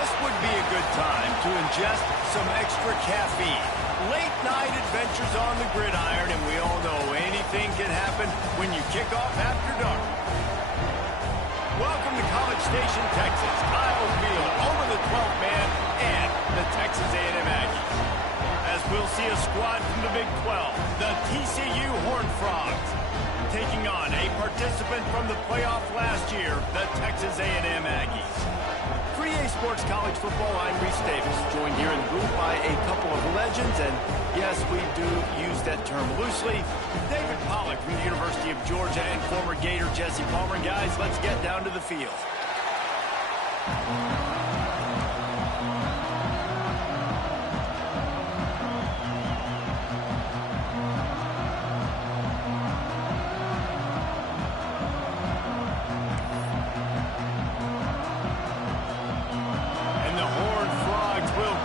This would be a good time to ingest some extra caffeine. Late night adventures on the gridiron, and we all know anything can happen when you kick off after dark. Welcome to College Station, Texas. Kyle Field over the 12th man and the Texas A&M Aggies. As we'll see a squad from the Big 12, the TCU Horned Frogs, taking on a participant from the playoff last year, the Texas A&M Aggies. For EA Sports College Football, I'm Reese Davis, joined here in the booth by a couple of legends, and yes, we do use that term loosely. David Pollack from the University of Georgia and former Gator Jesse Palmer. Guys, let's get down to the field.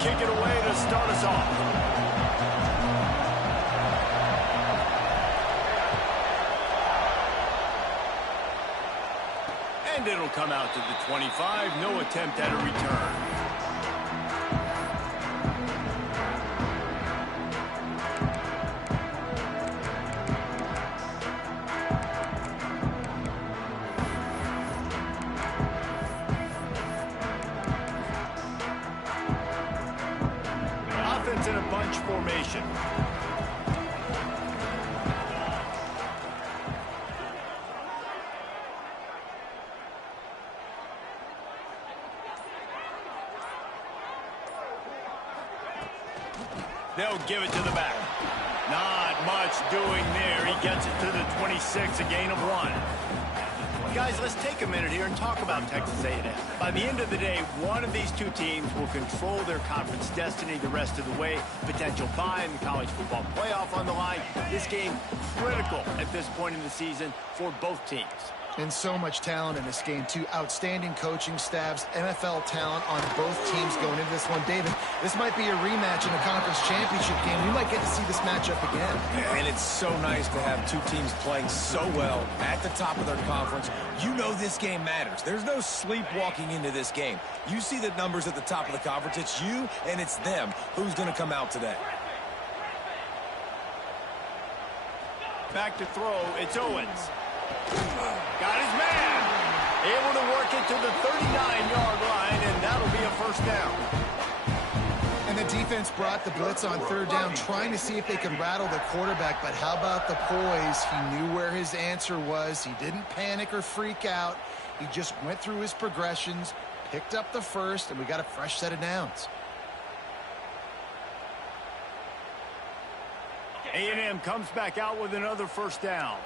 Kick it away to start us off. And it'll come out to the 25. No attempt at a return. In a bunch formation. They'll give it to the back. Not much doing there. He gets it to the 26, a gain of 1. Guys, let's take a minute here and talk about Texas A&M. By the end of the day, one of these two teams will control their conference destiny the rest of the way. Potential bye in the college football playoff on the line. This game critical at this point in the season for both teams. And so much talent in this game, too. Outstanding coaching staffs, NFL talent on both teams going into this one. David, this might be a rematch in a conference championship game. We might get to see this matchup again. And it's so nice to have two teams playing so well at the top of their conference. You know this game matters. There's no sleepwalking into this game. You see the numbers at the top of the conference. It's you and it's them. Who's going to come out today? Back to throw, it's Owens. Got his man. Able to work it to the 39-yard line, and that'll be a first down. And the defense brought the blitz on third down, trying to see if they could rattle the quarterback. But how about the poise? He knew where his answer was. He didn't panic or freak out. He just went through his progressions, picked up the first, and we got a fresh set of downs. A&M comes back out with another first down.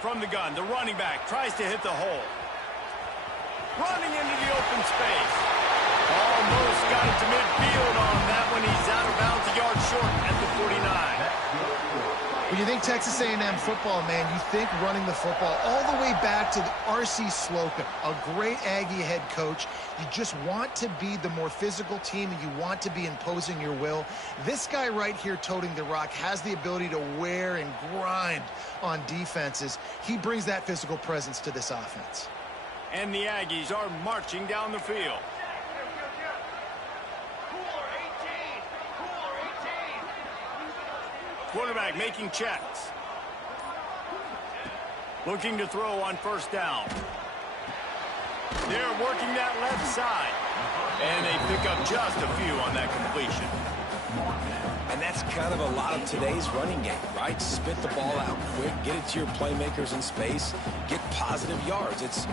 From the gun, the running back tries to hit the hole. Running into the open space. Almost got it to midfield on that one. He's out of bounds, a yard short at the 49. When you think Texas A&M football, man, you think running the football all the way back to the R.C. Slocum, a great Aggie head coach. You just want to be the more physical team, and you want to be imposing your will. This guy right here toting the rock has the ability to wear and grind on defenses. He brings that physical presence to this offense. And the Aggies are marching down the field. Quarterback making checks. Looking to throw on first down. They're working that left side. And they pick up just a few on that completion. And that's kind of a lot of today's running game, right? Spit the ball out quick, get it to your playmakers in space, get positive yards. It's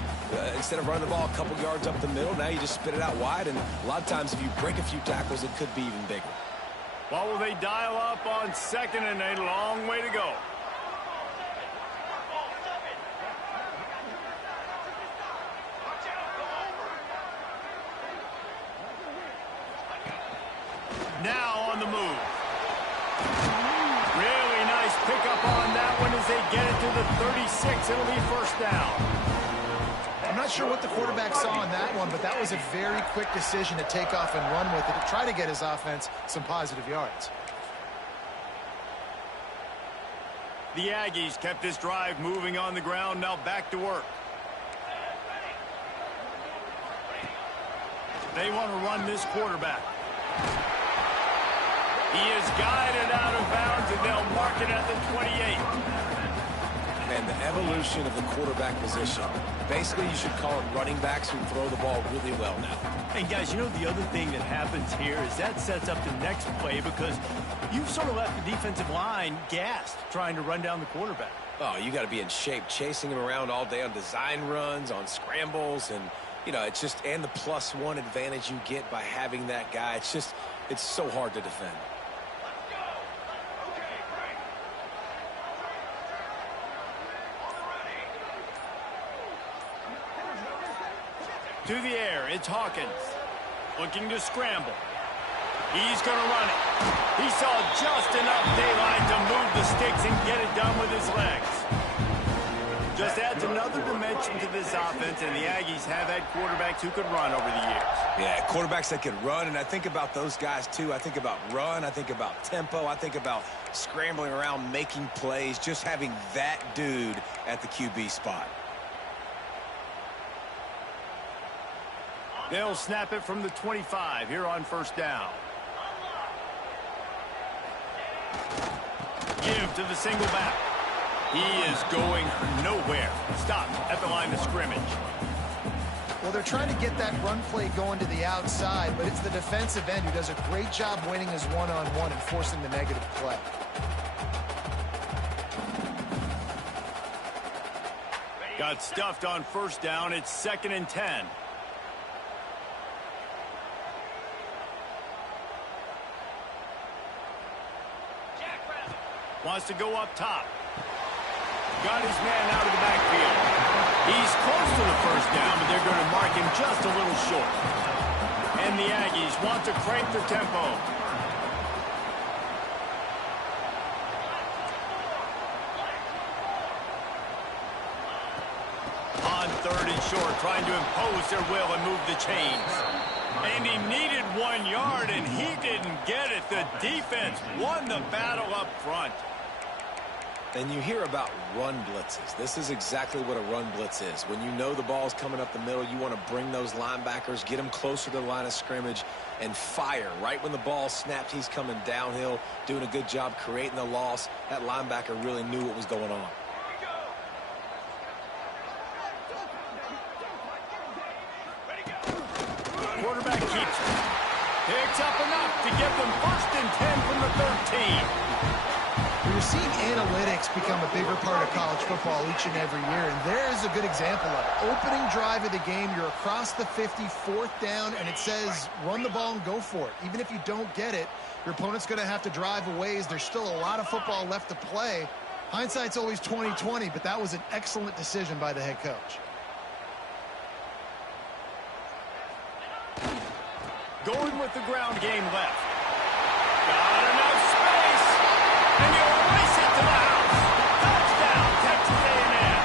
instead of running the ball a couple yards up the middle, now you just spit it out wide. And a lot of times if you break a few tackles, it could be even bigger. What will they dial up on second and a long way to go? Now on the move. Really nice pickup on that one as they get it to the 36. It'll be first down. A not sure what the quarterback saw on that one, but that was a very quick decision to take off and run with it to try to get his offense some positive yards. The Aggies kept this drive moving on the ground, now back to work. They want to run this quarterback. He is guided out of bounds, and they'll mark it at the 28. And the evolution of the quarterback position. Basically, you should call it running backs who throw the ball really well now. And, guys, you know the other thing that happens here is that sets up the next play because you've sort of left the defensive line gassed trying to run down the quarterback. Oh, you got to be in shape, chasing him around all day on design runs, on scrambles, and, you know, it's just, and the +1 advantage you get by having that guy. It's just, it's so hard to defend. To the air, it's Hawkins. Looking to scramble. He's going to run it. He saw just enough daylight to move the sticks and get it done with his legs. Just adds another dimension to this offense, and the Aggies have had quarterbacks who could run over the years. Yeah, quarterbacks that can run, and I think about those guys too. I think about run, I think about tempo, I think about scrambling around, making plays, just having that dude at the QB spot. They'll snap it from the 25 here on first down. Give to the single back. He is going nowhere. Stopped at the line of scrimmage. Well, they're trying to get that run play going to the outside, but it's the defensive end who does a great job winning his one-on-one and forcing the negative play. Got stuffed on first down. It's 2nd and 10. Wants to go up top. Got his man out of the backfield. He's close to the first down, but they're going to mark him just a little short. And the Aggies want to crank their tempo. On 3rd and short, trying to impose their will and move the chains. And he needed 1 yard, and he didn't get it. The defense won the battle up front. And you hear about run blitzes. This is exactly what a run blitz is. When you know the ball's coming up the middle, you want to bring those linebackers, get them closer to the line of scrimmage, and fire. Right when the ball snapped, he's coming downhill, doing a good job creating the loss. That linebacker really knew what was going on. Quarterback keeps it. Picks up enough to get them 1st and 10 from the 13. We're seeing analytics become a bigger part of college football each and every year, and there is a good example of it. Opening drive of the game, you're across the 50, 4th down, and it says run the ball and go for it. Even if you don't get it, your opponent's going to have to drive a ways. There's still a lot of football left to play. Hindsight's always 20/20, but that was an excellent decision by the head coach. Going with the ground game left. Got enough space. And you race it to the house. Touchdown, Texas A&M.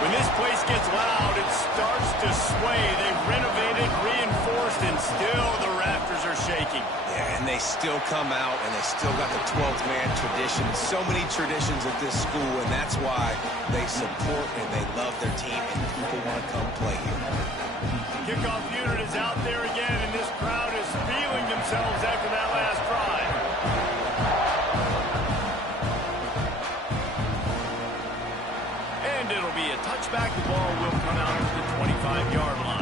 When this place gets loud, it starts to sway. They renovated, reinforced, and still the rafters are shaking. Yeah, and they still come out, and they still got the 12th man tradition. So many traditions at this school, and that's why they support and they love their team, and people want to come play here. Kickoff unit is out there again, and this crowd is feeling themselves after that last drive. And it'll be a touchback. The ball will come out to the 25-yard line.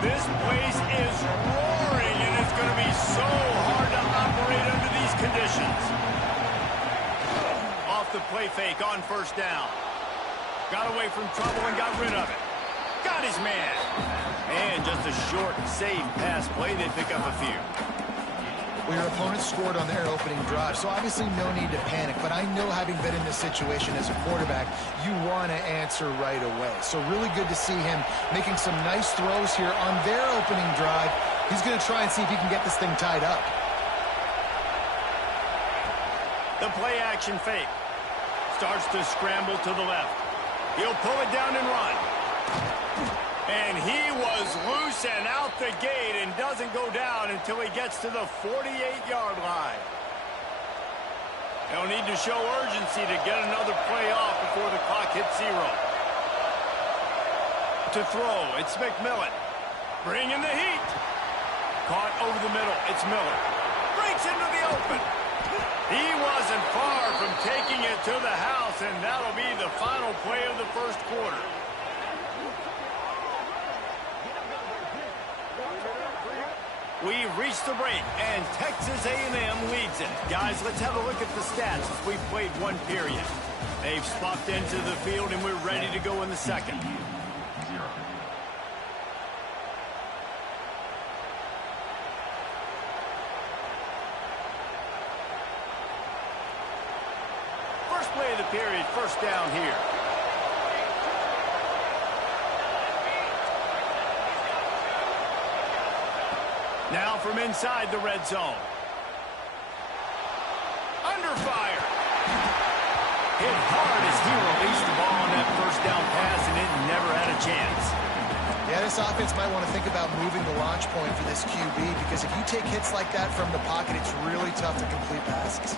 This place is roaring, and it's going to be so hard to operate under these conditions. Off the play fake on first down. Got away from trouble and got rid of it. got his man. And just a short, safe pass play. They pick up a few. Well, your opponent scored on their opening drive, so obviously no need to panic. But I know, having been in this situation as a quarterback, you want to answer right away. So really good to see him making some nice throws here on their opening drive. He's going to try and see if he can get this thing tied up. The play-action fake. Starts to scramble to the left. He'll pull it down and run. And he was loose and out the gate and doesn't go down until he gets to the 48-yard line. They'll need to show urgency to get another play off before the clock hits 0. To throw, it's McMillan. Bringing the heat. Caught over the middle, it's Miller. Breaks into the open. He wasn't far from taking it to the house, and that'll be the final play of the first quarter. We've reached the break, and Texas A&M leads it. Guys, let's have a look at the stats as we've played one period. They've swapped into the field, and we're ready to go in the second. First play of the period, first down here. Now from inside the red zone. Under fire. Hit hard as he released the ball on that first down pass, and it never had a chance. Yeah, this offense might want to think about moving the launch point for this QB, because if you take hits like that from the pocket, it's really tough to complete passes.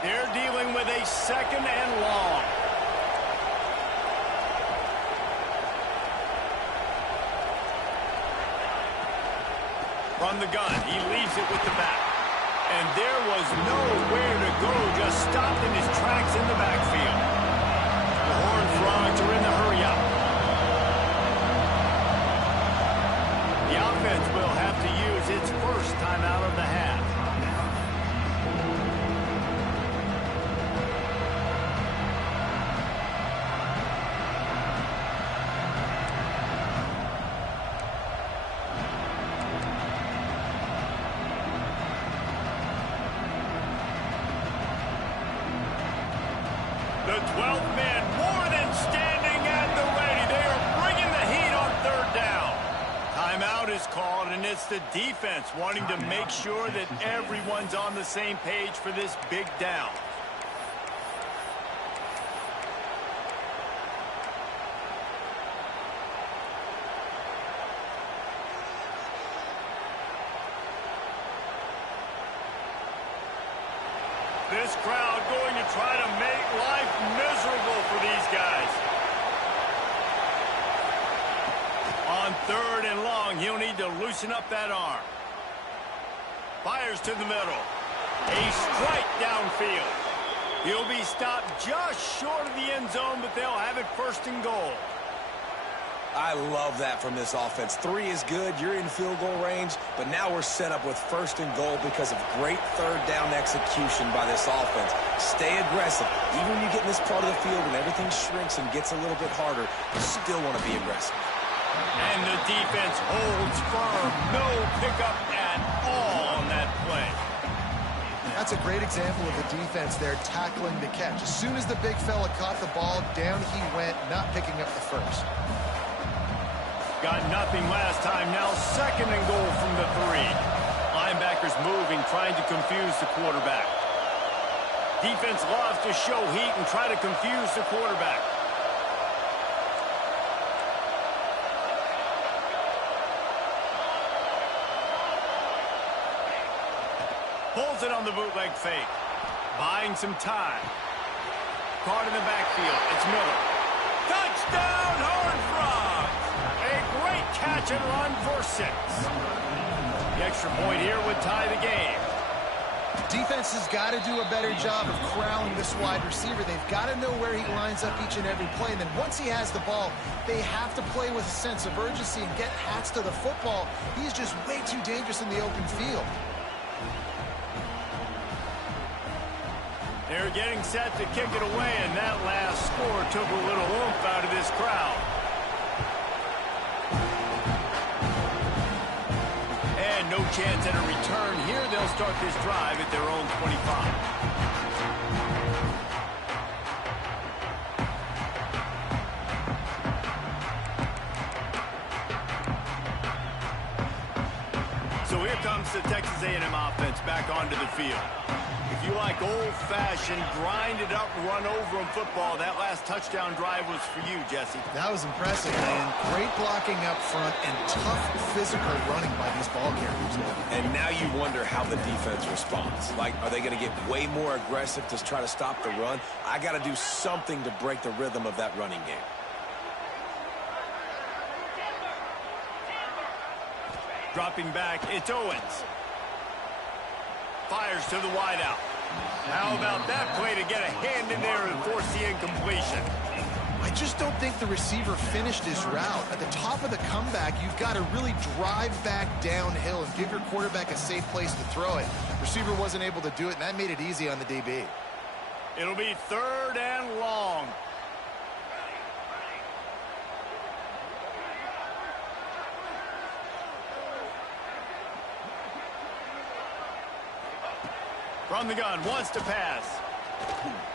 They're dealing with a second and long. From the gun, he leaves it with the back. And there was nowhere to go, just stopped in his tracks in the backfield. The Horned Frogs are in the hurry-up. The offense will have to use its first timeout of the half. The 12th man more than standing at the ready. They are bringing the heat on third down. Timeout is called, and it's the defense wanting to make sure that everyone's on the same page for this big down. This crowd going to try to make life miserable for these guys. On third and long, he'll need to loosen up that arm. Fires to the middle. A strike downfield. He'll be stopped just short of the end zone, but they'll have it first and goal. I love that from this offense. 3 is good. You're in field goal range, but now we're set up with first and goal because of great third down execution by this offense. Stay aggressive. Even when you get in this part of the field and everything shrinks and gets a little bit harder, you still want to be aggressive. And the defense holds firm. No pickup at all on that play. That's a great example of the defense there tackling the catch. As soon as the big fella caught the ball, down he went, not picking up the first. Got nothing last time. Now second and goal from the 3. Linebackers moving, trying to confuse the quarterback. Defense loves to show heat and try to confuse the quarterback. Pulls it on the bootleg fake. Buying some time. Caught in the backfield. It's Miller. Touchdown, Horned Frogs! A great catch and run for 6. The extra point here would tie the game. Defense has got to do a better job of corralling this wide receiver. They've got to know where he lines up each and every play. And then once he has the ball, they have to play with a sense of urgency and get hats to the football. He's just way too dangerous in the open field. They're getting set to kick it away, and that last score took a little oomph out of this crowd. And no chance at a return here. They'll start this drive at their own 25. So here comes the Texas A&M offense back onto the field. If you like old-fashioned, grind-it-up, run-over-'em football, that last touchdown drive was for you, Jesse. That was impressive, man. Great blocking up front and tough physical running by these ball carriers. And now you wonder how the defense responds. Like, are they going to get way more aggressive to try to stop the run? I got to do something to break the rhythm of that running game. Dropping back, it's Owens. Fires to the wideout. How about that play to get a hand in there and force the incompletion? I just don't think the receiver finished his route. At the top of the comeback, you've got to really drive back downhill and give your quarterback a safe place to throw it. Receiver wasn't able to do it, and that made it easy on the DB. It'll be 3rd and long. From the gun, wants to pass.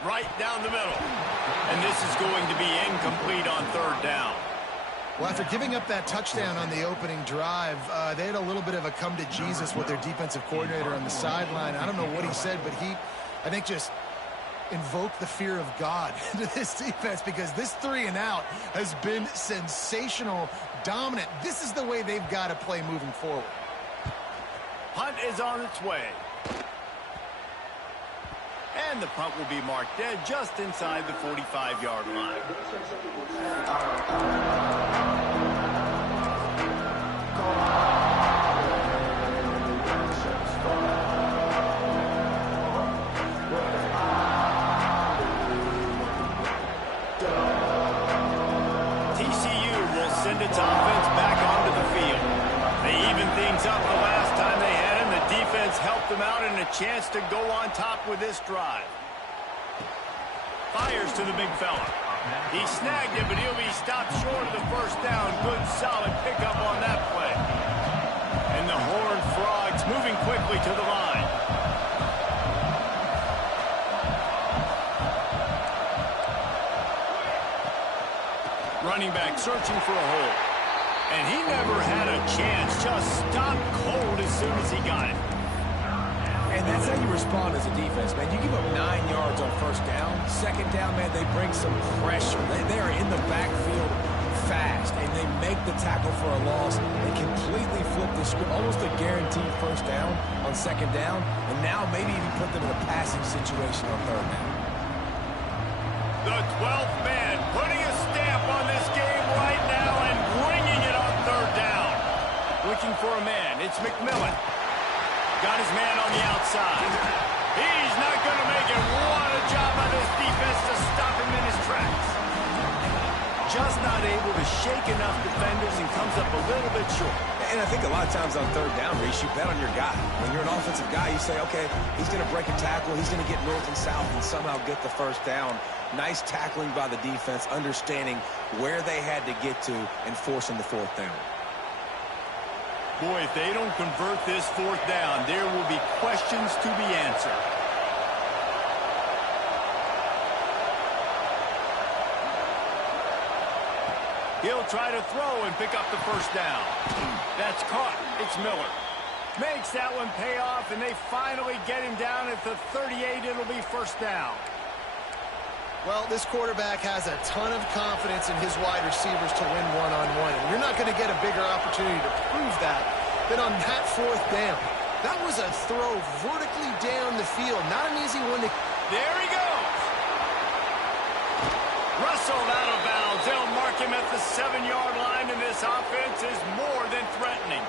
Right down the middle. And this is going to be incomplete on 3rd down. Well, after giving up that touchdown on the opening drive, they had a little bit of a come to Jesus with their defensive coordinator on the sideline. I don't know what he said, but he, I think, just invoked the fear of God into this defense, because this 3-and-out has been sensational, dominant. This is the way they've got to play moving forward. Punt is on its way. And the punt will be marked dead just inside the 45-yard line. TCU will send its offense back onto the field. They evened things up the last time they had him. The defense helped them out, and a chance to go on top with this drive. Fires to the big fella. He snagged it, but he'll be stopped short of the 1st down. Good, solid pickup on that play. And the Horned Frogs moving quickly to the line. Running back searching for a hole. And he never had a chance. Just stopped cold as soon as he got it. And that's how you respond as a defense, man. You give up 9 yards on 1st down. 2nd down, man, they bring some pressure. They are in the backfield fast, and they make the tackle for a loss. They completely flip the script, almost a guaranteed 1st down on 2nd down, and now maybe even put them in a passing situation on 3rd down. The 12th man putting a stamp on this game right now and bringing it on 3rd down. Looking for a man. It's McMillan. Got his man on the outside. He's not going to make it. What a job by this defense to stop him in his tracks. Just not able to shake enough defenders and comes up a little bit short. And I think a lot of times on 3rd down, Reese, you bet on your guy. When you're an offensive guy, you say, okay, he's going to break a tackle. He's going to get north and south and somehow get the 1st down. Nice tackling by the defense, understanding where they had to get to and forcing the 4th down. Boy, if they don't convert this 4th down, there will be questions to be answered. He'll try to throw and pick up the 1st down. That's caught. It's Miller. Makes that one pay off, and they finally get him down at the 38. It'll be 1st down. Well, this quarterback has a ton of confidence in his wide receivers to win one-on-one. And you're not going to get a bigger opportunity to prove that than on that 4th down. That was a throw vertically down the field. Not an easy one to... There he goes. Rustled out of bounds. They'll mark him at the 7-yard line, and this offense is more than threatening.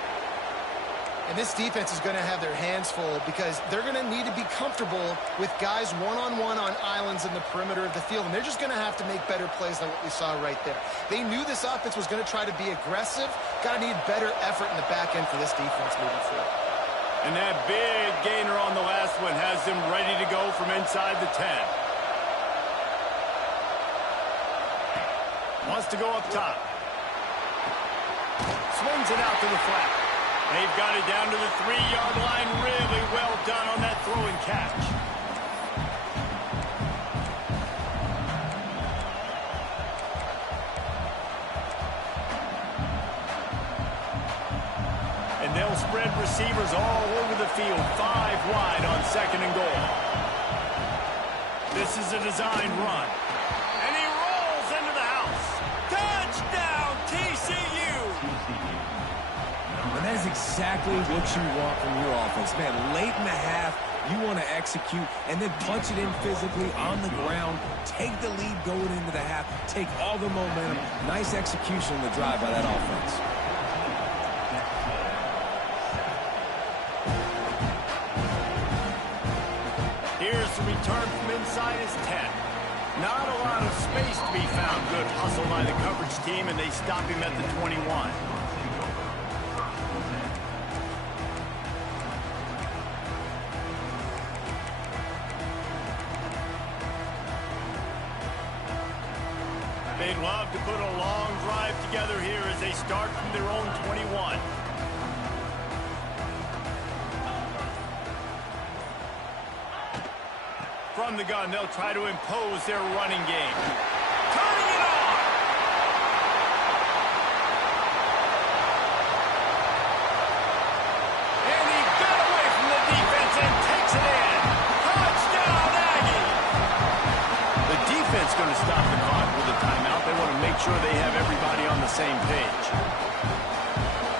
And this defense is going to have their hands full because they're going to need to be comfortable with guys one-on-one on islands in the perimeter of the field. And they're just going to have to make better plays than what we saw right there. They knew this offense was going to try to be aggressive. Got to need better effort in the back end for this defense moving forward. And that big gainer on the last one has them ready to go from inside the 10. Wants to go up top. Swings it out to the flat. They've got it down to the 3-yard line. Really well done on that throw and catch. And they'll spread receivers all over the field. 5 wide on 2nd and goal. This is a design run. And he rolls into the house. Touchdown, TCU! And that is exactly what you want from your offense. Man, late in the half, you want to execute and then punch it in physically on the ground. Take the lead going into the half. Take all the momentum. Nice execution on the drive by that offense. Here's the return from inside his 10. Not a lot of space to be found. Good hustle by the coverage team, and they stop him at the 21. They'd love to put a long drive together here as they start from their own 21. From the gun, they'll try to impose their running game. Turning it on! And he got away from the defense and takes it in. Touchdown, Aggie! The defense going to stop the clock with a timeout. They want to make sure they have everybody on the same page.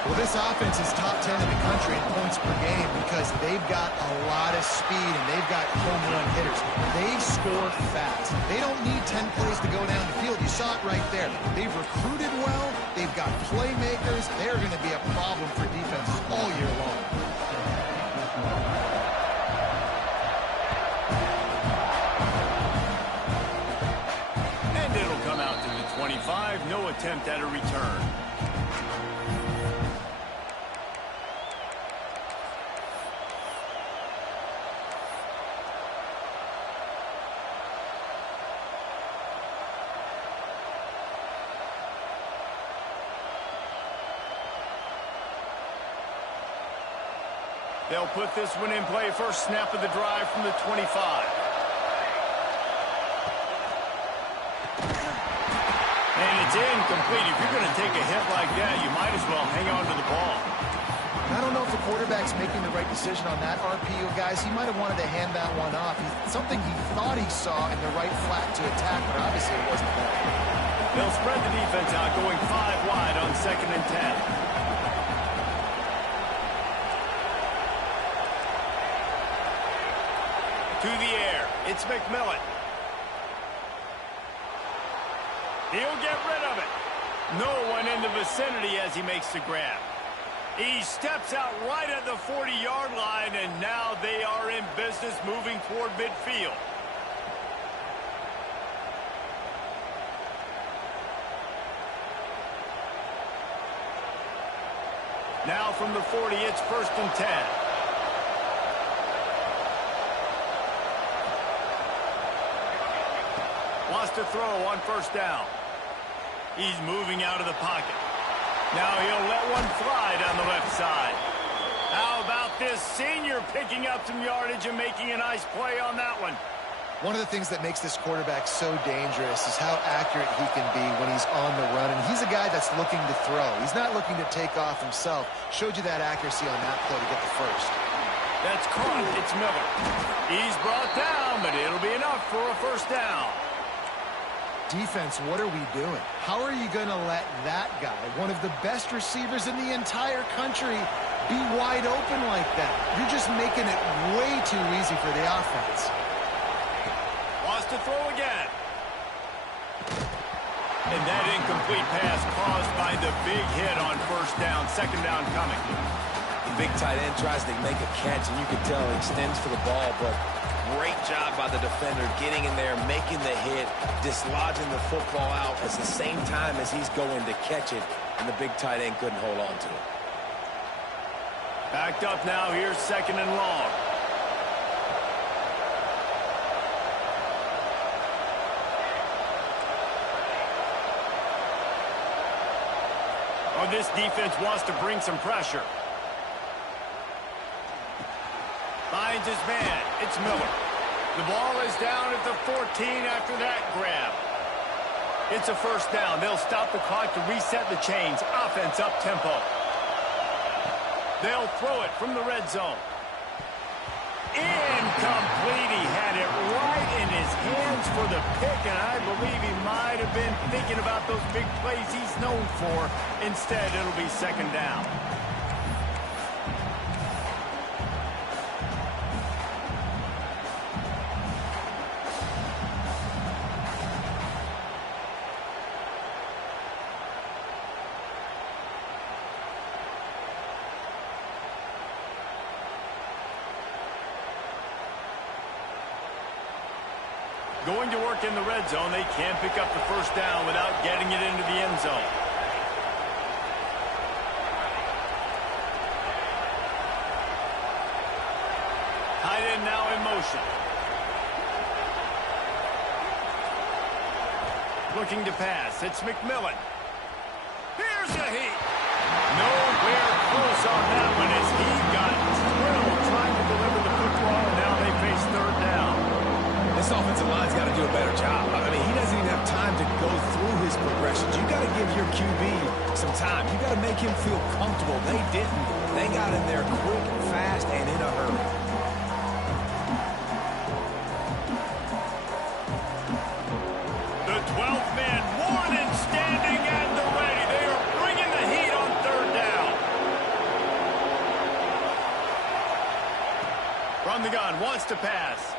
Well, this offense is top 10 in the country in points per game because they've got a lot of speed and they've got home run hitters. They score fast. They don't need 10 plays to go down the field. You saw it right there. They've recruited well. They've got playmakers. They're going to be a problem for defenses all year long. And it'll come out to the 25. No attempt at a return. They'll put this one in play. First snap of the drive from the 25. And it's incomplete. If you're going to take a hit like that, you might as well hang on to the ball. I don't know if the quarterback's making the right decision on that RPO, guys. He might have wanted to hand that one off. Something he thought he saw in the right flat to attack, but obviously it wasn't there. They'll spread the defense out, going 5 wide on 2nd and 10. To the air, it's McMillan. He'll get rid of it. No one in the vicinity as he makes the grab. He steps out right at the 40-yard line, and now they are in business moving toward midfield. Now from the 40, it's 1st and 10. Wants to throw on 1st down. He's moving out of the pocket. Now he'll let one fly down the left side. How about this senior picking up some yardage and making a nice play on that one? One of the things that makes this quarterback so dangerous is how accurate he can be when he's on the run. And he's a guy that's looking to throw. He's not looking to take off himself. Showed you that accuracy on that play to get the first. That's caught. It's Miller. He's brought down, but it'll be enough for a 1st down. Defense, what are we doing? How are you going to let that guy, one of the best receivers in the entire country, be wide open like that? You're just making it way too easy for the offense. Wants to throw again. And that incomplete pass caused by the big hit on 1st down. 2nd down coming. The big tight end tries to make a catch, and you can tell he extends for the ball, but great job by the defender getting in there, making the hit, dislodging the football out at the same time as he's going to catch it, and the big tight end couldn't hold on to it. Backed up now. Here's 2nd and long. Oh, this defense wants to bring some pressure. Finds his man. It's Miller. The ball is down at the 14 after that grab. It's a 1st down. They'll stop the clock to reset the chains. Offense up tempo. They'll throw it from the red zone. Incomplete. He had it right in his hands for the pick, and I believe he might have been thinking about those big plays he's known for. Instead, it'll be 2nd down. Going to work in the red zone. They can't pick up the 1st down without getting it into the end zone. Tight end now in motion. Looking to pass. It's McMillan. Here's the heat. Nowhere close on that one as he got thrilled trying to deliver the football. Now they face 3rd down. This offensive line's got to do a better job. I mean, he doesn't even have time to go through his progressions. You got to give your QB some time. You got to make him feel comfortable. They didn't. They got in there quick, fast, and in a hurry. The 12th man, more than standing at the ready. They are bringing the heat on 3rd down. From the gun, wants to pass.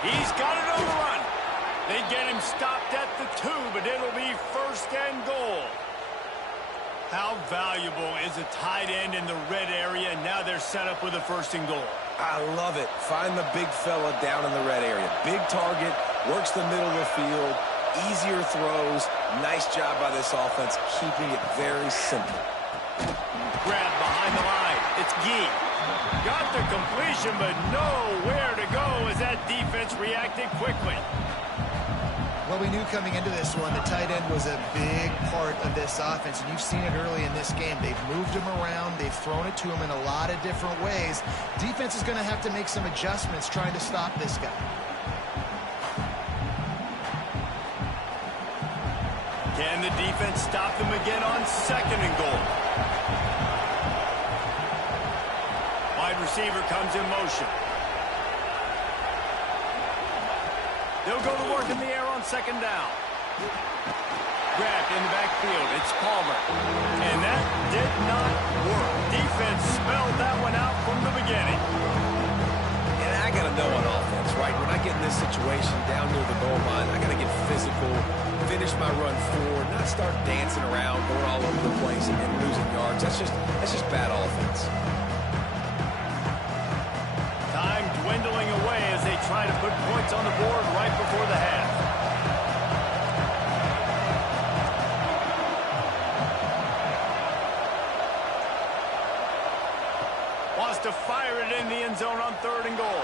He's got it on the run. They get him stopped at the 2, but it'll be 1st and goal. How valuable is a tight end in the red area? Now they're set up with a 1st and goal. I love it. Find the big fella down in the red area. Big target, works the middle of the field, easier throws. Nice job by this offense, keeping it very simple. Grab behind the line. It's Gee. Got the completion, but nowhere to go as that defense reacted quickly. Well, we knew coming into this one the tight end was a big part of this offense, and you've seen it early in this game. They've moved him around. They've thrown it to him in a lot of different ways. Defense is going to have to make some adjustments trying to stop this guy. Can the defense stop them again on 2nd and goal? Wide receiver comes in motion. They'll go to work in the air on 2nd down. Grabbed in the backfield. It's Palmer. And that did not work. Defense spelled that one out from the beginning. And I got to know on offense, right? When I get in this situation down near the goal line, I got to get physical, finish my run forward, not start dancing around, going all over the place and losing yards. That's just bad offense. Time dwindling away as they try to put points on the board right before the half. Wants to fire it in the end zone on 3rd and goal.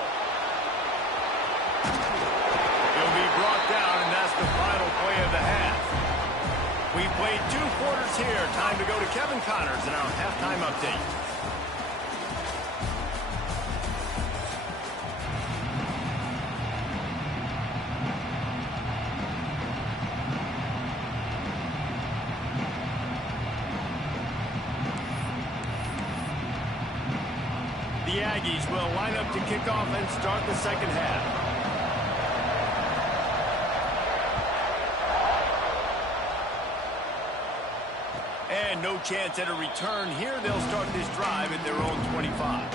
He'll be brought down, and that's the final play of the half. We've played 2 quarters here. Time to go to Kevin Connors in our halftime update. The Aggies will line up to kick off and start the 2nd half. And no chance at a return here. They'll start this drive at their own 25.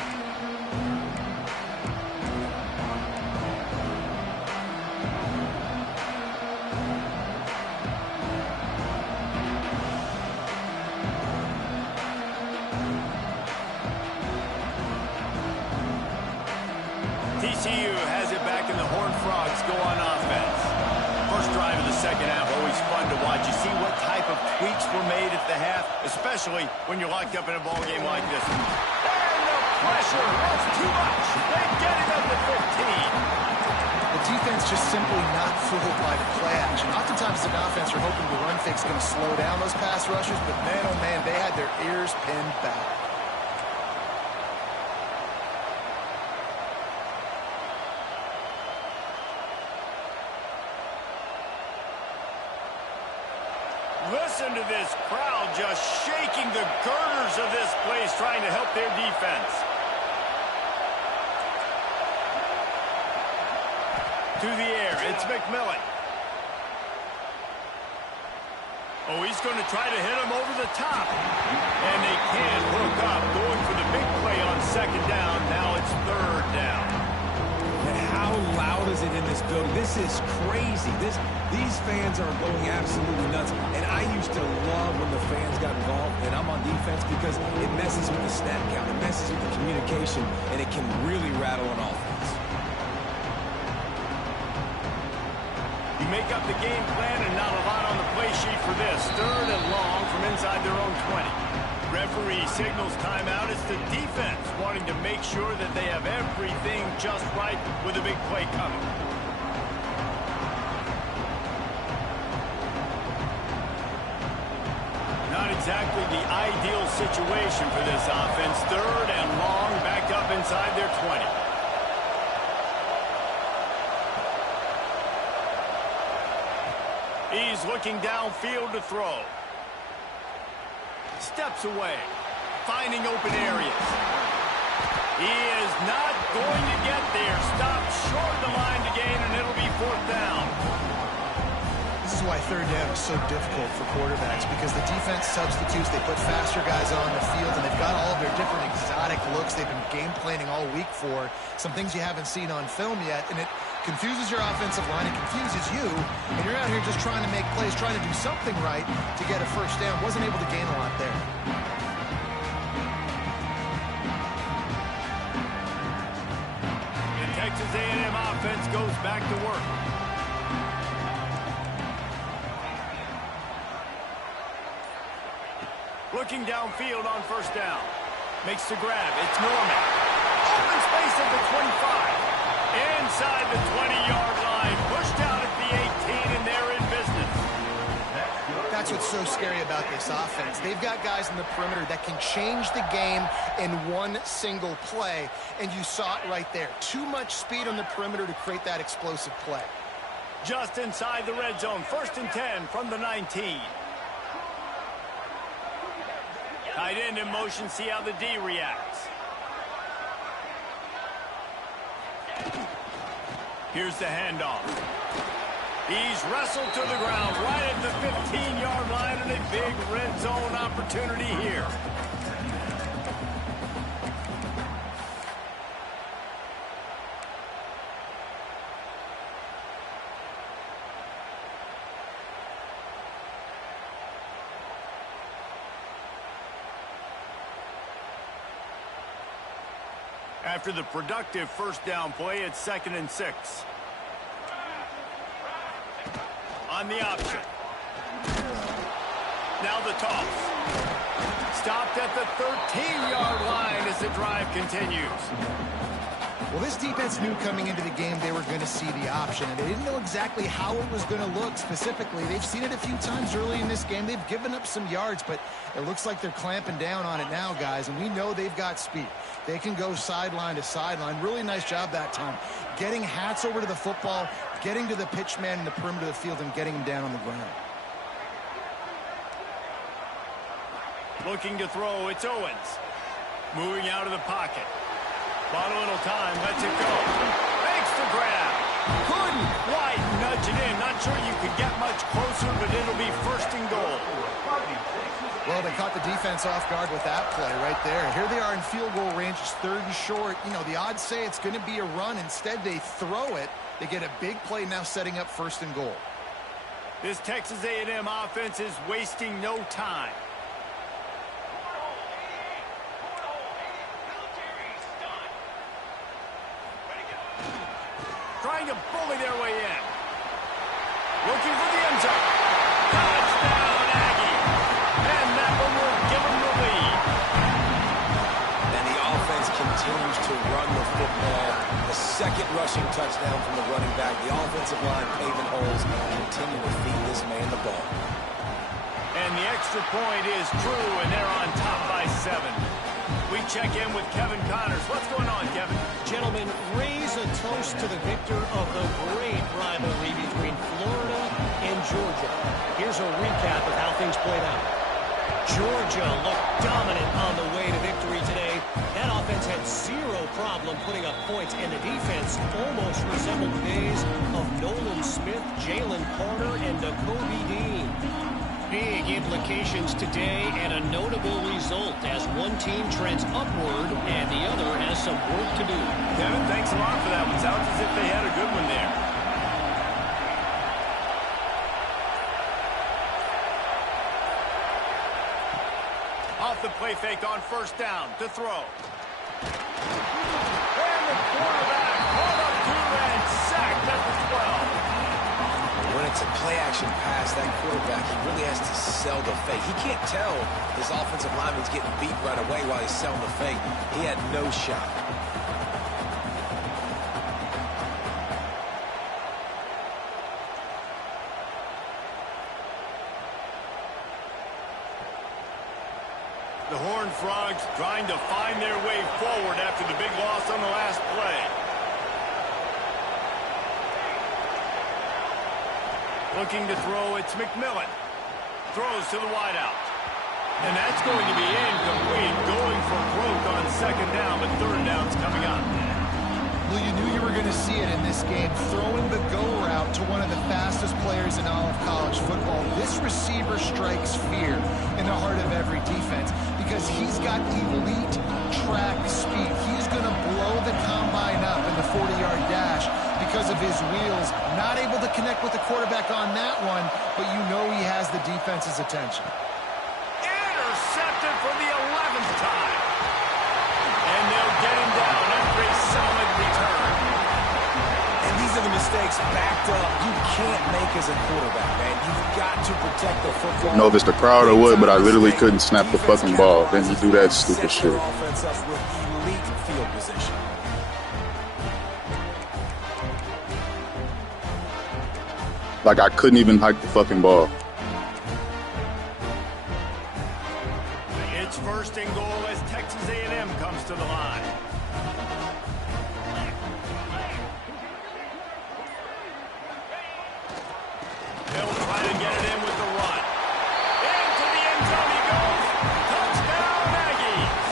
TCU has it back, and the Horned Frogs go on offense. First drive drive of the second half, always fun to watch. You see what type of tweaks were made at the half, especially when you're locked up in a ball game like this. And the pressure was too much. They get it up to 15. The defense just simply not fooled by the play action. Oftentimes, as an offense, you're hoping the run fake's going to slow down those pass rushers, but man, oh man, they had their ears pinned back. Listen to this crowd just shaking the girders of this place, trying to help their defense. To the air, it's McMillan. Oh, he's going to try to hit him over the top. And they can't hook up, going for the big play on second down. Now it's third down. And how loud is it in this building? This is crazy. These fans are going absolutely nuts. And I used to love when the fans got involved, and I'm on defense, because it messes with the snap count. It messes with the communication, and it can really rattle an offense. You make up the game plan and not a lot on the play sheet for this. Third and long from inside their own 20. Referee signals timeout. It's the defense wanting to make sure that they have everything just right with a big play coming. Not exactly the ideal situation for this offense. Third and long, backed up inside their 20. He's looking downfield to throw. Steps away, finding open areas. He is not going to get there. Stopped short of the line to gain, and it'll be fourth down. This is why third down is so difficult for quarterbacks, because the defense substitutes. They put faster guys on the field, and they've got all of their different exotic looks they've been game planning all week for. Some things you haven't seen on film yet, and it confuses your offensive line, it confuses you, and you're out here just trying to make plays, trying to do something right to get a first down. Wasn't able to gain a lot there. The Texas A&M offense goes back to work. Looking downfield on first down. Makes the grab. It's Norman. Open space at the 25. Inside the 20-yard line. Pushed out at the 18, and they're in business. That's what's so scary about this offense. They've got guys in the perimeter that can change the game in one single play, and you saw it right there. Too much speed on the perimeter to create that explosive play. Just inside the red zone. First and 10 from the 19. Tight end in motion, see how the D reacts. Here's the handoff. He's wrestled to the ground right at the 15-yard line, and a big red zone opportunity here. After the productive first down play, it's 2nd and 6. On the option. Now the toss. Stopped at the 13-yard line as the drive continues. Well, this defense knew coming into the game they were going to see the option, and they didn't know exactly how it was going to look specifically. They've seen it a few times early in this game. They've given up some yards, but it looks like they're clamping down on it now, guys, and we know they've got speed. They can go sideline to sideline. Really nice job that time. Getting hats over to the football, getting to the pitch man in the perimeter of the field, and getting him down on the ground. Looking to throw, it's Owens. Moving out of the pocket. Bought a little time, lets it go. Makes the grab. Couldn't quite nudge it in. Not sure you could get much closer, but it'll be first and goal. Well, they caught the defense off guard with that play right there. Here they are in field goal range. It's 3rd and short. You know, the odds say it's going to be a run. Instead, they throw it. They get a big play now setting up 1st and goal. This Texas A&M offense is wasting no time. Trying to bully their way in. Looking for the end zone. Touchdown, Aggie. And that one will give them the lead. And the offense continues to run the football. The second rushing touchdown from the running back. The offensive line paving holes. Continue to feed this man the ball. And the extra point is true, and they're on top by 7. We check in with Kevin Connors. What's going on, Kevin? Gentlemen, raise a toast to the victor of the great rivalry between Florida and Georgia. Here's a recap of how things played out. Georgia looked dominant on the way to victory today. That offense had zero problem putting up points, and the defense almost resembled the days of Nolan Smith, Jalen Carter, and Nakobe Dean. Big implications today and a notable result as one team trends upward and the other has some work to do. Kevin, thanks a lot for that one. Sounds as if they had a good one there. Off the play fake on first down to throw. And the quarterback pulled up 2 and sacked at the 12. When it's a play-action pass, that quarterback, he really has to sell the fake. He can't tell his offensive lineman's getting beat right away while he's selling the fake. He had no shot. The Horned Frogs trying to find their way forward after the big loss on the last play. Looking to throw, it's McMillan. Throws to the wideout. And that's going to be incomplete. Going for broke on second down, but third down's coming up. Well, you knew you were going to see it in this game. Throwing the go route to one of the fastest players in all of college football. This receiver strikes fear in the heart of every defense because he's got elite track speed. He's going to blow the combine up in the 40-yard dash because of his wheels. Not able to connect with the quarterback on that one, but you know he has the defense's attention. Intercepted for the 11th time. And they'll get him down after a solid return. And these are the mistakes backed up you can't make as a quarterback, man. You've got to protect the football. I don't know if it's the crowd or what, but I literally couldn't snap the fucking ball. Then you do that stupid shit. Offense up with elite field position. Like, I couldn't even hike the fucking ball. It's first and goal as Texas A&M comes to the line. They'll try to get it in with the run. Into the end zone he goes. Touchdown, Aggies.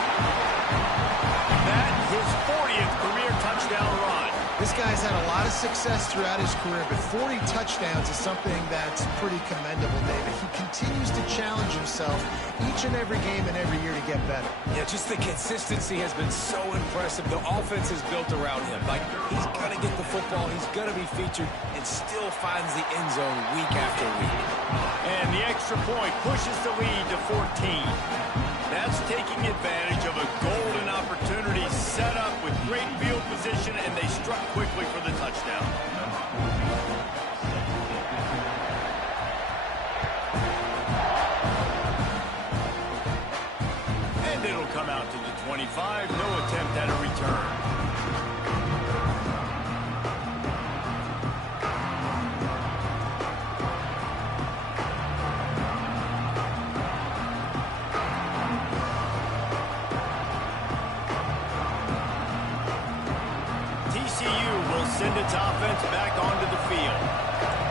That his 40th career touchdown run. This guy's had a lot of success throughout his career, but 40 touchdowns is something that's pretty commendable, David. He continues to challenge himself each and every game and every year to get better. Yeah, just the consistency has been so impressive. The offense is built around him. Like, he's going to get the football, he's going to be featured, and still finds the end zone week after week. And the extra point pushes the lead to 14. That's taking advantage of a golden opportunity set up with great field position, and they struck quickly for the touchdown. And it'll come out to the 25. No attempt at a return. Send its offense back onto the field.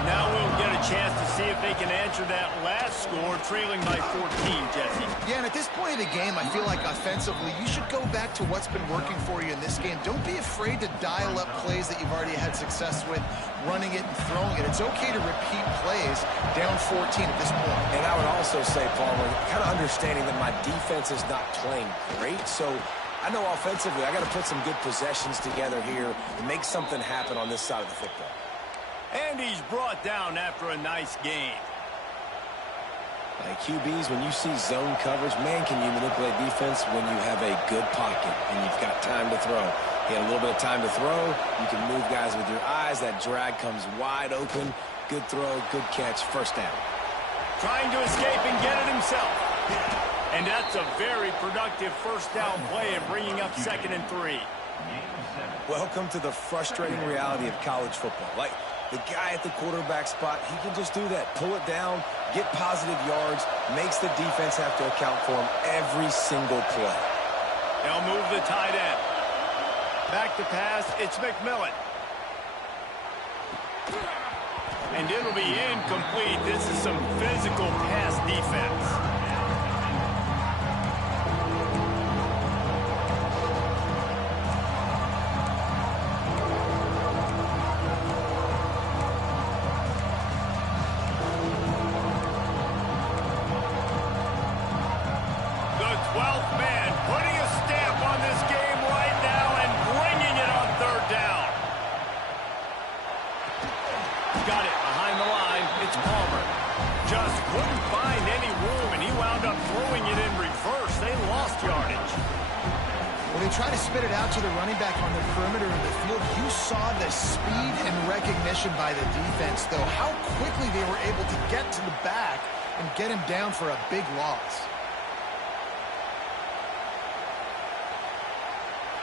Now we'll get a chance to see if they can answer that last score, trailing by 14, Jesse. Yeah, and at this point of the game, I feel like offensively, you should go back to what's been working for you in this game. Don't be afraid to dial up plays that you've already had success with, running it and throwing it. It's okay to repeat plays down 14 at this point. And I would also say, Paul, we're kind of understanding that my defense is not playing great, so I know offensively I got to put some good possessions together here and make something happen on this side of the football. And he's brought down after a nice game. Like QBs, when you see zone coverage, man, can you manipulate defense when you have a good pocket and you've got time to throw. He had a little bit of time to throw. You can move guys with your eyes. That drag comes wide open. Good throw, good catch, first down. Trying to escape and get it himself. And that's a very productive first down play and bringing up 2nd and 3. Welcome to the frustrating reality of college football. Like, the guy at the quarterback spot, he can just do that. Pull it down, get positive yards, makes the defense have to account for him every single play. They'll move the tight end. Back to pass, it's McMillan. And it'll be incomplete. This is some physical pass defense. Try to spit it out to the running back on the perimeter of the field. You saw the speed and recognition by the defense, though. How quickly they were able to get to the back and get him down for a big loss.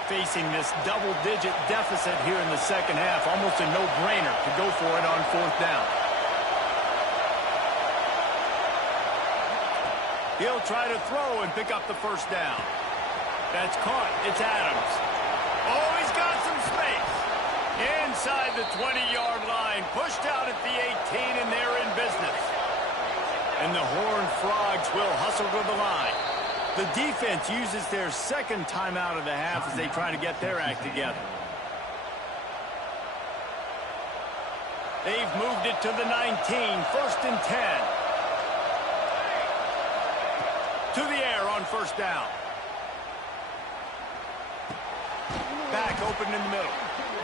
Facing this double-digit deficit here in the second half, almost a no-brainer to go for it on 4th down. He'll try to throw and pick up the first down. That's caught. It's Adams. Oh, he's got some space. Inside the 20-yard line. Pushed out at the 18, and they're in business. And the Horned Frogs will hustle to the line. The defense uses their second timeout of the half as they try to get their act together. They've moved it to the 19. 1st and 10. To the air on first down. Back open in the middle.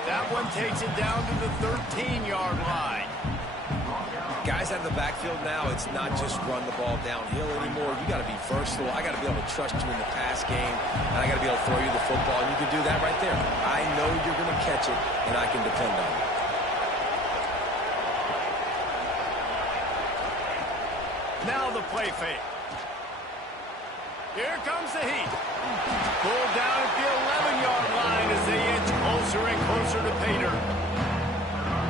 That one takes it down to the 13-yard line. Guys out of the backfield now, it's not just run the ball downhill anymore. You got to be versatile. I got to be able to trust you in the pass game, and I got to be able to throw you the football, and you can do that right there. I know you're going to catch it, and I can depend on it. Now the play fake. Here comes the heat. Pulled down at the 11-yard line as they inch closer and closer to Pater.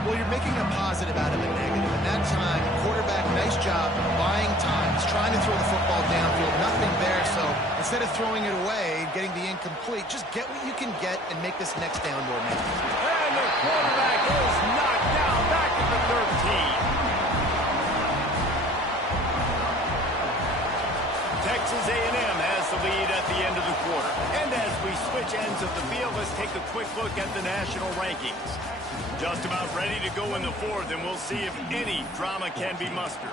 Well, you're making a positive out of a negative. And that time, quarterback, nice job buying time. He's trying to throw the football downfield. Nothing there, so instead of throwing it away and getting the incomplete, just get what you can get and make this next down more manageable. And the quarterback is knocked down back at the 13. Texas A&M has the lead at the end of the quarter. And as we switch ends of the field, let's take a quick look at the national rankings. Just about ready to go in the 4th, and we'll see if any drama can be mustered.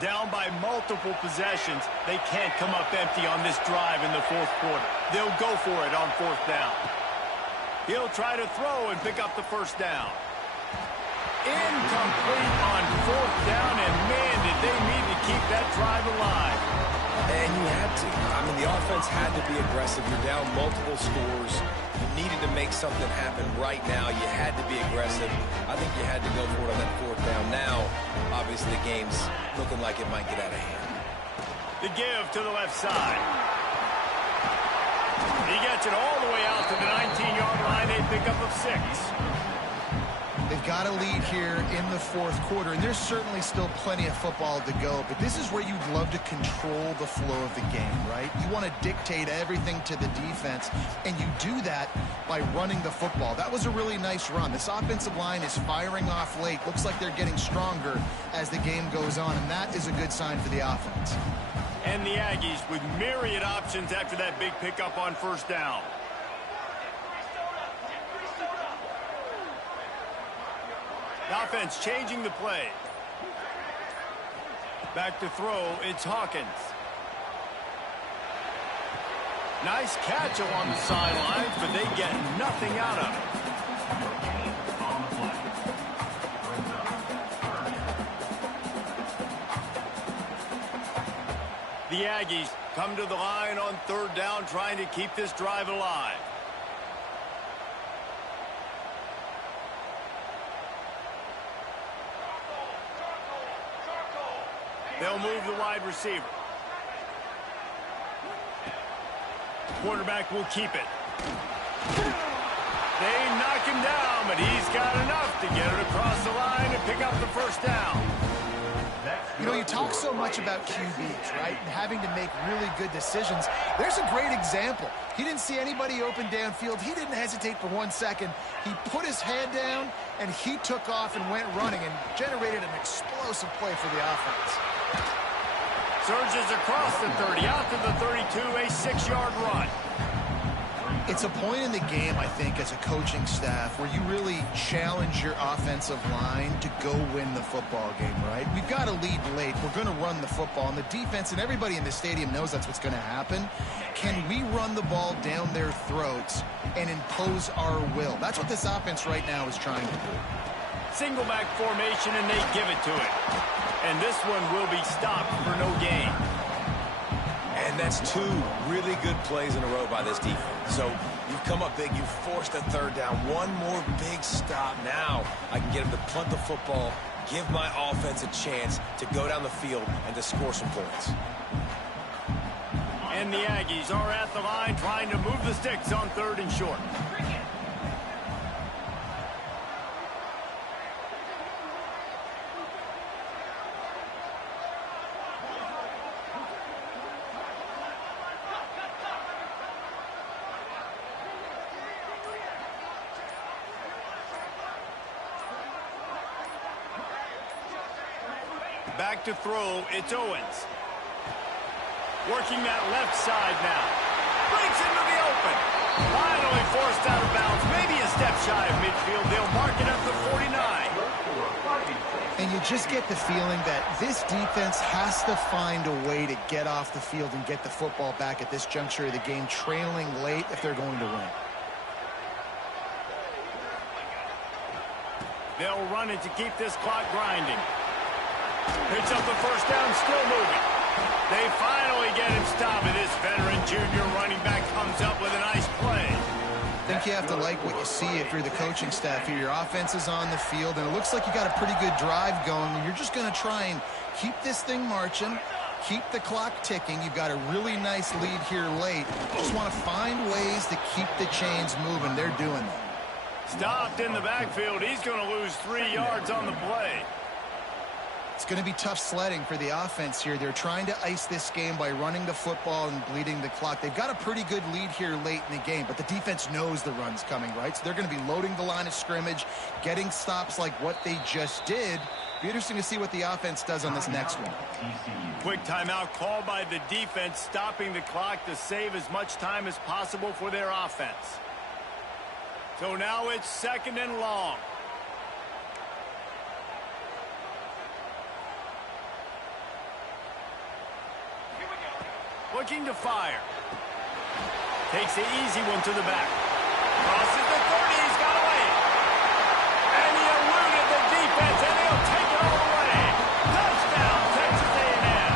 Down by multiple possessions, they can't come up empty on this drive in the 4th quarter. They'll go for it on 4th down. He'll try to throw and pick up the first down. Incomplete on 4th down, and man, did they need to keep that drive alive. And you had to. I mean, the offense had to be aggressive. You're down multiple scores. You needed to make something happen right now. You had to be aggressive. I think you had to go for it on that 4th down. Now, obviously, the game's looking like it might get out of hand. The give to the left side. He gets it all the way out to the 19-yard line, a pickup of 6. They've got a lead here in the 4th quarter, and there's certainly still plenty of football to go, but this is where you'd love to control the flow of the game, right? You want to dictate everything to the defense, and you do that by running the football. That was a really nice run. This offensive line is firing off late. Looks like they're getting stronger as the game goes on, and that is a good sign for the offense. And the Aggies with myriad options after that big pickup on first down. The offense changing the play. Back to throw, it's Hawkins. Nice catch along the sidelines, but they get nothing out of it. The Aggies come to the line on 3rd down, trying to keep this drive alive. They'll move the wide receiver. Quarterback will keep it. They knock him down, but he's got enough to get it across the line and pick up the 1st down. You know, you talk so much about QBs, right, and having to make really good decisions. There's a great example. He didn't see anybody open downfield. He didn't hesitate for 1 second. He put his head down, and he took off and went running and generated an explosive play for the offense. Surges across the 30, out to the 32, a 6-yard run. It's a point in the game, I think, as a coaching staff where you really challenge your offensive line to go win the football game, right? We've got to lead late. We're going to run the football, and the defense and everybody in the stadium knows that's what's going to happen. Can we run the ball down their throats and impose our will? That's what this offense right now is trying to do. Single back formation, and they give it to it. And this one will be stopped for no gain. And that's 2 really good plays in a row by this defense. So you've come up big. You've forced a 3rd down. One more big stop. Now I can get him to punt the football, give my offense a chance to go down the field and to score some points. And the Aggies are at the line trying to move the sticks on 3rd and short. Back to throw, it's Owens. Working that left side now. Breaks into the open. Finally forced out of bounds. Maybe a step shy of midfield. They'll mark it up to 49. And you just get the feeling that this defense has to find a way to get off the field and get the football back at this juncture of the game, trailing late if they're going to win. They'll run it to keep this clock grinding. Picks up the 1st down, still moving. They finally get him stopped, and this veteran junior running back comes up with a nice play. I think you have to like what you see if you're the coaching staff here. Your offense is on the field, and it looks like you got a pretty good drive going, and you're just going to try and keep this thing marching, keep the clock ticking. You've got a really nice lead here late. Just want to find ways to keep the chains moving. They're doing that. Stopped in the backfield. He's going to lose 3 yards on the play. It's going to be tough sledding for the offense here. They're trying to ice this game by running the football and bleeding the clock. They've got a pretty good lead here late in the game, but the defense knows the run's coming, right? So they're going to be loading the line of scrimmage, getting stops like what they just did. Be interesting to see what the offense does on this next one. Quick timeout called by the defense, stopping the clock to save as much time as possible for their offense. So now it's 2nd and long. Looking to fire. Takes the easy one to the back. Crosses the 30. He's got away. And he eluded the defense, and he'll take it all the way. Touchdown, Texas A&M.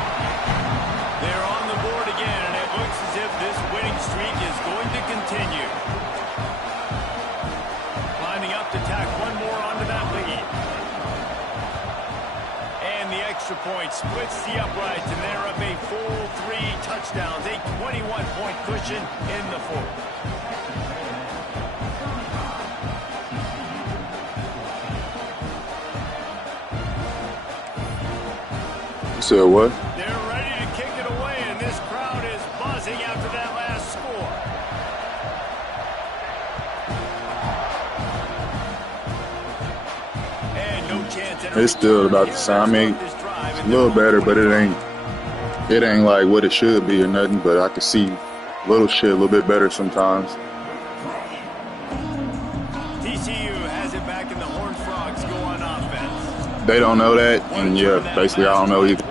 They're on the board again, and it looks as if this winning streak is going to continue. Lining up to tack one more onto that lead. And the extra point splits the uprights, and they're up a full 3 touchdowns, a 21-point cushion in the 4th. You said what? They're ready to kick it away, and this crowd is buzzing after that last score. And no chance. It's still about the same. I mean, it's a little better, but it ain't like what it should be or nothing. But I can see little shit a little bit better sometimes. TCU has it back, and the Horned Frogs go on offense. They don't know that, and yeah, basically I don't know either.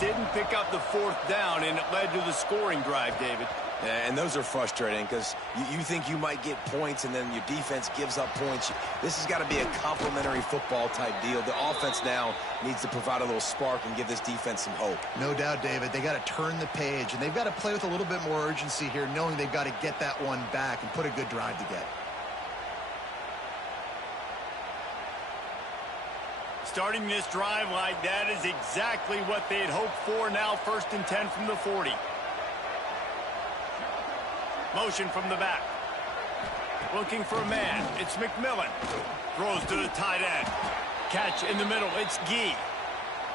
Didn't pick up the 4th down, and it led to the scoring drive, David. Yeah, and those are frustrating because you think you might get points and then your defense gives up points. This has got to be a complementary football type deal. The offense now needs to provide a little spark and give this defense some hope. No doubt, David. They got to turn the page, and they've got to play with a little bit more urgency here, knowing they've got to get that one back and put a good drive together. Starting this drive like that is exactly what they had hoped for. Now 1st and 10 from the 40. Motion from the back. Looking for a man. It's McMillan. Throws to the tight end. Catch in the middle. It's Gee.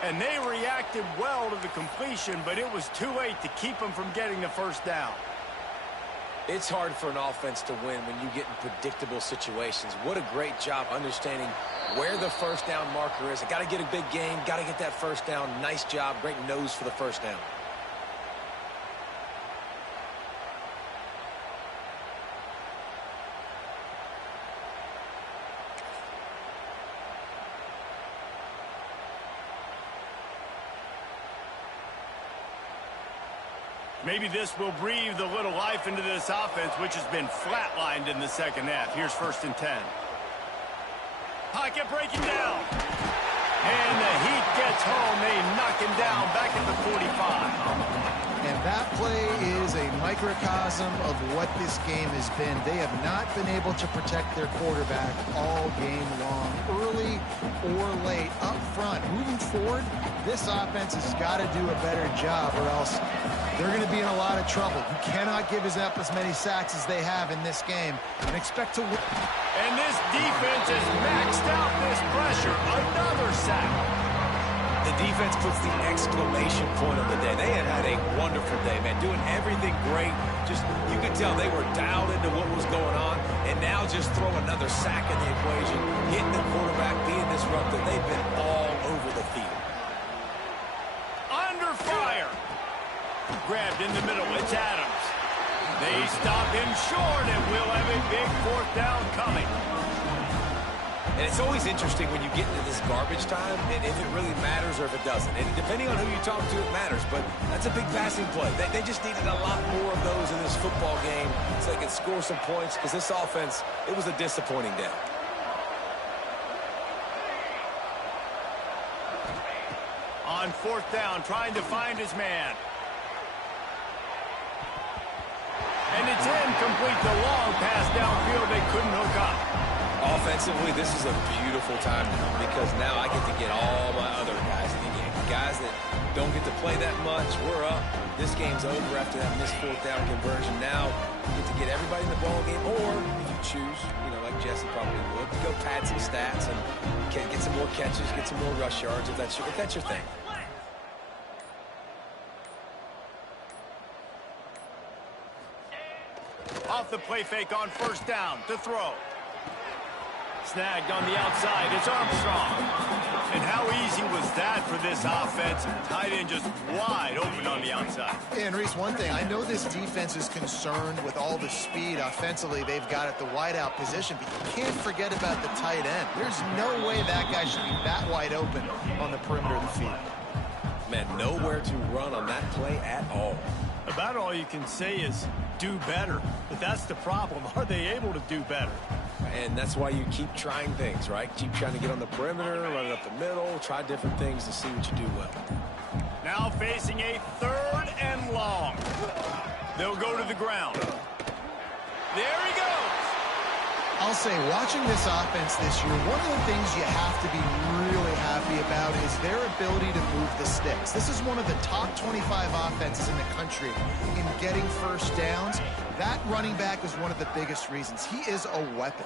And they reacted well to the completion, but it was too late to keep them from getting the 1st down. It's hard for an offense to win when you get in predictable situations. What a great job understanding where the 1st down marker is. I got to get a big game. Got to get that 1st down. Nice job. Great nose for the 1st down. Maybe this will breathe a little life into this offense, which has been flatlined in the 2nd half. Here's 1st and 10. Pocket breaking down. And the Heat gets home. They knock him down back at the 45. And that play is a microcosm of what this game has been. They have not been able to protect their quarterback all game long, early or late, up front. Moving forward, this offense has got to do a better job, or else they're going to be in a lot of trouble. You cannot give up as many sacks as they have in this game and expect to win. And this defense has maxed out this pressure. Another sack. The defense puts the exclamation point on the day. They have had a wonderful day, man, doing everything great. Just, you could tell they were dialed into what was going on, and now just throw another sack in the equation, hitting the quarterback, being disrupted. They've been all over the field. Under fire. Grabbed in the middle. It's Adams. They stop him short, and we'll have a big 4th down coming. And it's always interesting when you get into this garbage time, and if it really matters or if it doesn't. And depending on who you talk to, it matters. But that's a big passing play. They just needed a lot more of those in this football game so they could score some points, because this offense, it was a disappointing day. On 4th down, trying to find his man. And it's incomplete. The long pass downfield. They couldn't hook up. Offensively, this is a beautiful time because now I get to get all my other guys in the game. Guys that don't get to play that much, we're up. This game's over after that missed 4th down conversion. Now you get to get everybody in the ball game, or if you choose, like Jesse probably would, go pad some stats and get some more catches, get some more rush yards if that's your thing. Off the play fake on 1st down to throw. Snagged on the outside. It's Armstrong. And how easy was that for this offense? Tight end just wide open on the outside. And Reese, one thing, I know this defense is concerned with all the speed offensively they've got at the wideout position, but you can't forget about the tight end. There's no way that guy should be that wide open on the perimeter of the field. Man, nowhere to run on that play at all. About all you can say is do better. But that's the problem. Are they able to do better? And that's why you keep trying things, right? Keep trying to get on the perimeter, run it up the middle, try different things to see what you do well. Now facing a 3rd and long. They'll go to the ground. There he goes. I'll say, watching this offense this year, one of the things you have to be really happy about is their ability to move the sticks. This is one of the top 25 offenses in the country in getting 1st downs. That running back is one of the biggest reasons. He is a weapon.